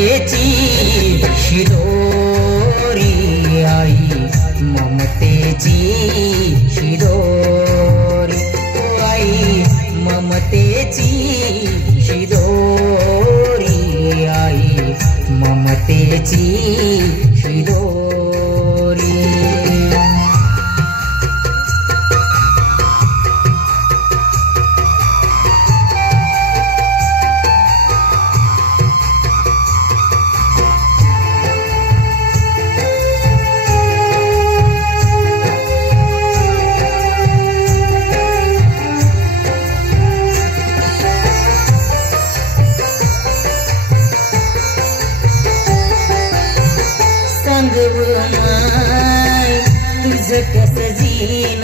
ममतेची शिदोरी आई ममतेची शिदोरी आई ममतेची शिदोरी आई ममतेची शिदोरी माय तुझ कस जीन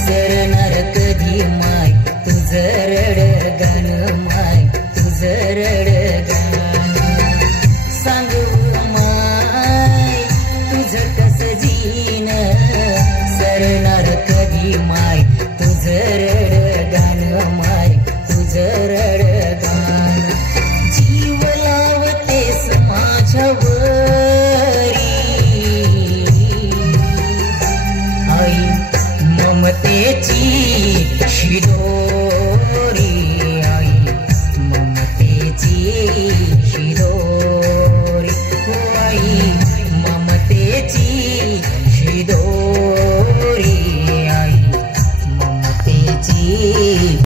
सरणार कधी माय तुझ रडगण माय तुझ